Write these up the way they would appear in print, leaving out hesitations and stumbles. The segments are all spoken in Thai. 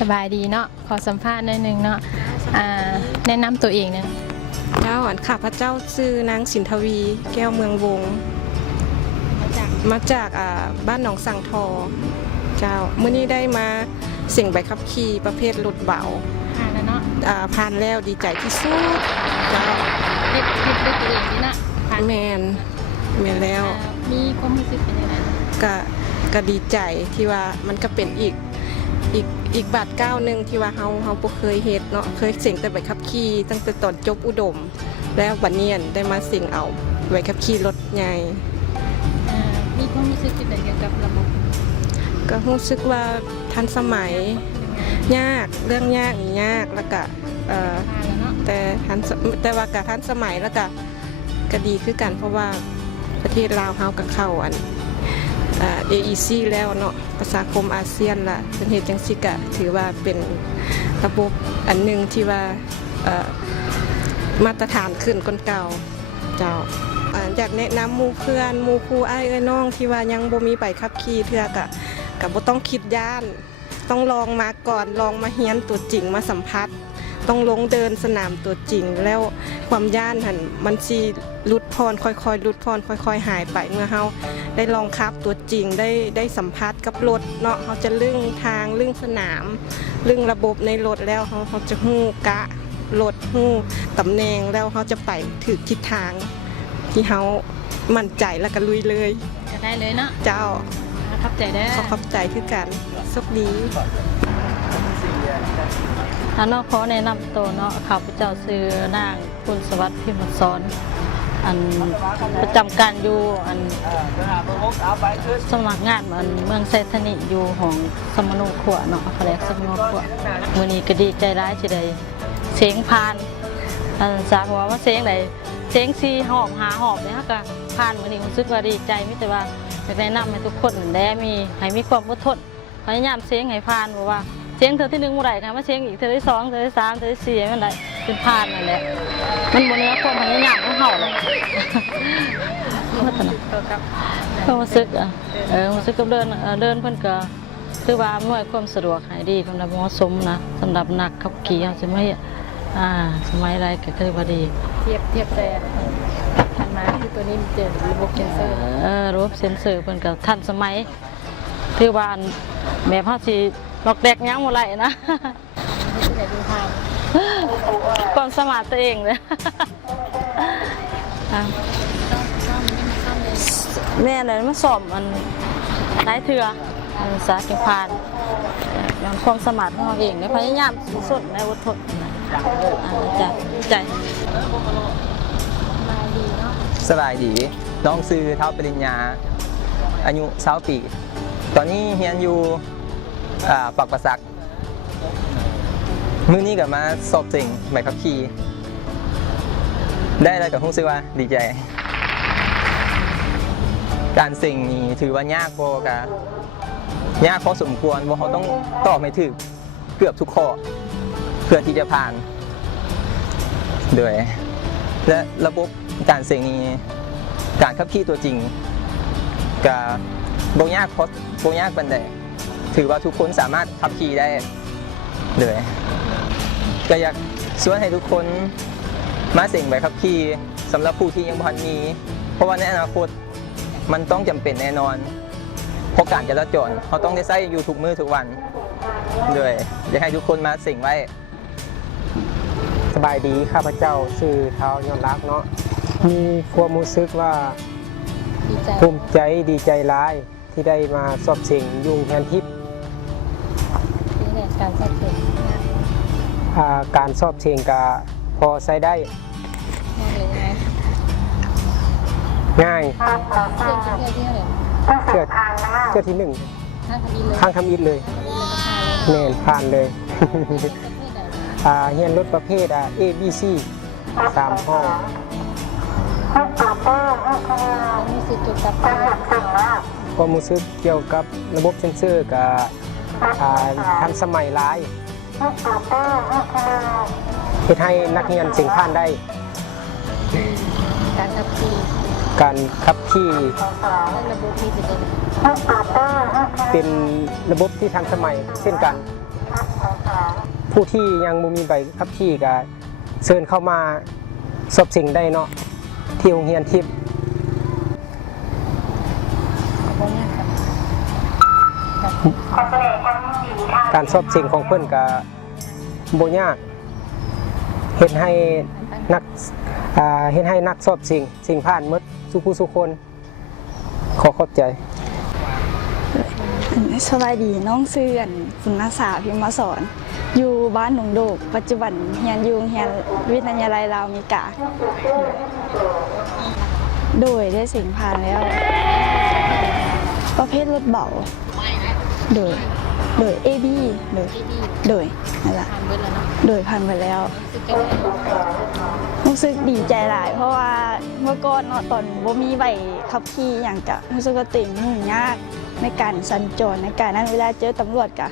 สบายดีเนาะขอสัมภาษณ์หน่อยหนึงเนาะแนะนำตัวเองเนี่ยเจ้าข้าพเจ้าชื่อนางสินทวีแก้วเมืองวงมาจากบ้านหนองสังทอเจ้าเมื่อนี้ได้มาเสี่ยงใบขับขี่ประเภทรถเบาผ่านแล้วเนาะผ่านแล้วดีใจที่สุดเจ้าเด็กตัวเองนี่นะแมนแล้วมีความรู้สึกเป็นยังไงก็ดีใจที่ว่ามันก็เป็นอีกบาทก้าวหนึ่งที่ว่าเฮาบ่เคยเฮ็ดเนาะเคยเสี่ยงแต่ใบขับขี่ตั้งแต่ตอนจบอุดมแล้ววันนี้ได้มาเสี่ยงเอาใบขับขี่รถใหญ่มีความรู้สึกเป็นยังไงกับระบบก็รู้สึกว่าทันสมัยยากเรื่องยากแล้วก็แต่ว่าก็ทันสมัยแล้วก็ดีคือกันเพราะว่าประเทศลาวเฮาก็เข้าAEC แล้วเนาะประชาคมอาเซียนละเป็นเหตุจังสิกะถือว่าเป็นระบบอันหนึ่งที่ว่ามาตรฐานขึ้นคนเก่าเจ้าอยากแนะนำหมู่เพื่อนหมู่ครูอ้ายน้องที่ว่ายังบ่มีใบขับขี่เทื่อกะบ่ต้องคิดย่านต้องลองมาก่อนลองมาเฮียนตัวจริงมาสัมผัสต้องลงเดินสนามตัวจริงแล้วความย่านหันมันสิลุดพรค่อยๆลุดพรค่อยๆหายไปเมื่อเฮาได้ลองขับตัวจริงได้สัมผัสกับรถเนาะเขาจะลึ่งทางลึ่งสนามลึ่งระบบในรถแล้วเขาจะฮู้กะรถฮู้ตำแหน่งแล้วเขาจะไปถึงทิศทางที่เขามั่นใจแล้วก็ลุยเลยจะได้เลยเนาะเจ้าขอบใจได้ขอบใจคือกันสุขดีเนาะขอแนะนำตัวเนาะข้าพเจ้าชื่อนางคุณสวัสดิ์พิมพ์สอนประจำการอยู่สมัครงานเมืองไซธนิอยู่ของสมโนขวเนาะแผนกสมโนขวมื้อนี้ก็ดีใจร้ายสิได้เสียงผ่านสาหัวว่าเสียงใดเสียง4หอบ5หอบเนี่ยก็ผ่านมื้อนี้รู้สึกว่าดีใจมิแต่ว่าอยากแนะนำให้ทุกคนได้ให้มีความอดทนพยายามเสียงให้ผ่านเพราะว่าเสียงเธอที่1บ่ได้ค่ะมาเสียงอีกเธอที่2เธอที่3เธอที่4มันได้เป็นผ่านนั่นแหละมันบ่เนื้อความพยายามของเฮาแหละความรู้สึกรู้สึกกับเดินเพิ่นก็คือว่าอำนวยความสะดวกให้ดีสำหรับเหมาะสมนะสำหรับนักขับขี่เฮาสิมาสมัยใดก็คือว่าดีเทียบแต่ทันมาคือตัวนี้เจอระบบเซ็นเซอร์ระบบเซ็นเซอร์เพิ่นก็ทันสมัยคือว่าแบบเฮาสิดอกแดกยังบ่ไหลนะความสมาร์ทตัวเองเลยแม่เลยมาสอบหลายเทื่อสาธิตผ่านความสมาร์ทของเราเองพยายามสุดในอดทนใจสบายดีน้องซื้อเท้าปริญญาอายุ20 ปีตอนนี้เรียนอยู่ปักประสักมื้อนี้กับมาสอบจริงใบขับขี่ได้แล้วกับรู้สึกว่าดีใจการสิ่งนี้ถือว่ายากพอสมควรว่าเขาต้องตอบไม่ถูกเกือบทุกข้อเพื่อที่จะผ่านด้วยและระบบการสิ่งนี้การขับขี่ตัวจริงกับบ่ยากบันไดถือว่าทุกคนสามารถขับขี่ได้เลยก็อยากชวนให้ทุกคนมาเสี่ยงใบขับขี่สำหรับผู้ที่ยังบ่ทันมีเพราะว่าในอนาคตมันต้องจำเป็นแน่นอนเพราะการจราจรเขาต้องได้ใช้อยู่ทุกมื้อทุกวันเลยอยากให้ทุกคนมาเสี่ยงไว้สบายดีข้าพเจ้าชื่อเท้ายอดรักเนาะมีความรู้สึกว่าภูมิใจดีใจร้ายที่ได้มาสอบเสี่ยงยุ่งแทนทิพย์การสอบเสี่ยงการสอบเสี่ยงก็พอใช้ได้ง่ายเชื่อที่1ข้างทำอิฐเลยแน่นผ่านเลยเรียนรถประเภทABC 3 ห้องความรู้สึกเกี่ยวกับระบบเซ็นเซอร์กับทันสมัยหลายเพื่อให้นักเรียนเสี่ยงผ่านได้การขับขี่เป็นระบบที่ทันสมัยเช่นกัน ผู้ที่ยังบ่มีใบขับขี่ก็เชิญเข้ามาสอบสิ่งได้เนาะที่โรงเรียนทิพย์การสอบสิ่งของเพิ่นก็บ่ยากเฮ็ดให้นักสอบสิ่งผ่านหมดสุผู้สุคนขอขอบใจ สวัสดีน้องเสื่อนฝุนนาสาพิมพ์มาสอนอยู่บ้านหนองโดกปัจจุบันเรียนอยู่เรียนวิทยาลัยลาวอเมริกาโดยได้สิ่งผ่านแล้วประเภทรถเบาโดย AB โดยนั่นแหละโดยผ่านไปแล้วรู้สึกดีใจหลายเพราะว่าเมื่อก่อนเนาะตอนบ่มีใบขับขี่อย่างจะรู้สึกว่าติ่งยุ่งยากในการสัญจรในการนั้นเวลาเจอตำรวจก็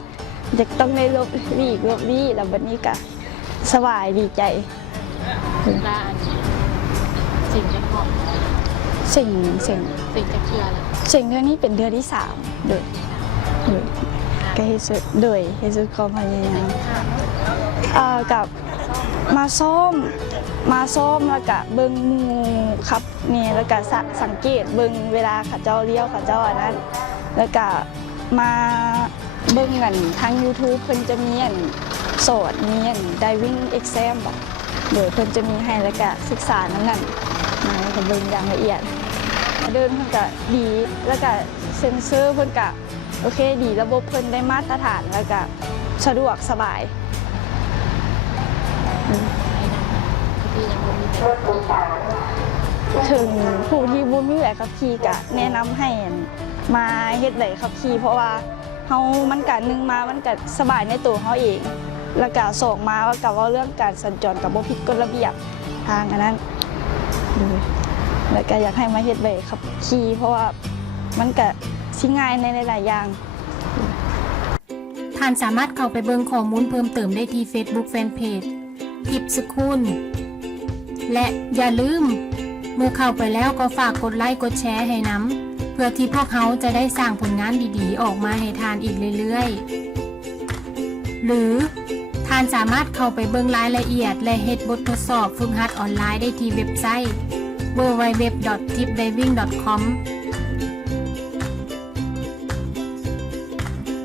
จะต้องได้ลบวี่แล้วบัดนี้ก็สบายดีใจสิ่งจะเชื่อแล้วสิ่งเรื่องนี้เป็นเดือนที่3โดยก็เฮซุความพยายามกับมาซ้อมแล้วก็เบิ่งหมู่ครับนี่แล้วก็สังเกตเบิ่งเวลาเขาเจ้าเลี้ยวเขาเจ้าอันนั้นแล้วก็มาเบิ่งกันทาง YouTube เพิ่นจะมีอันสอนมีอัน Diving Exam บ่โดยเพิ่นจะมีให้แล้วก็ศึกษานำนั้นมาแล้วก็เบิ่งอย่างละเอียดเดินเพิ่นก็ดีแล้วก็เซ็นเซอร์เพิ่นก็โอเคดีระบบเพิ่นได้มาตรฐานแล้วก็สะดวกสบายถึงผู้ที่บ่มีใบขับขี่ก็แนะนำให้มาเฮ็ดใบขับขี่เพราะว่าเฮามันก็1มามันก็สบายในตัวเฮาเองแล้วก็2มาว่ากับว่าเรื่องการสัญจรกับบ่ผิดกฎระเบียบทางอันนั้นแล้วก็อยากให้มาเฮ็ดใบขับขี่เพราะว่ามันก็สิง่ายในหลายๆอย่างท่านสามารถเข้าไปเบิ่งข้อมูลเพิ่มเติมได้ที่ Facebook Fanpage ทิพย์สกุลและอย่าลืมเมื่อเข้าไปแล้วก็ฝากกดไลค์กดแชร์ให้นำเพื่อที่พวกเขาจะได้สร้างผลงานดีๆออกมาให้ทานอีกเรื่อยๆหรือท่านสามารถเข้าไปเบิ่งรายละเอียดและเฮ็ดบททดสอบฝึกหัดออนไลน์ได้ที่เว็บไซต์ www.tipdiving.com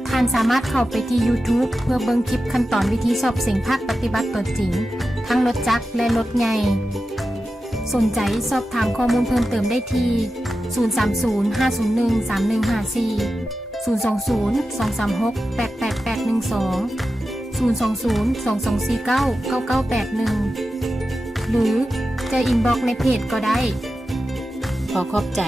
ท่านสามารถเข้าไปที่ YouTube เพื่อเบิ่งคลิปขั้นตอนวิธีสอบเสียงภาคปฏิบัติตัวจริงทั้งรถจักรและรถไงสนใจสอบถามข้อมูลเพิ่มเติมได้ที่ 030-501-3154 020-236-88812 020-2249-9981 หรือจะอินบ็อกซ์ในเพจก็ได้ขอขอบใจ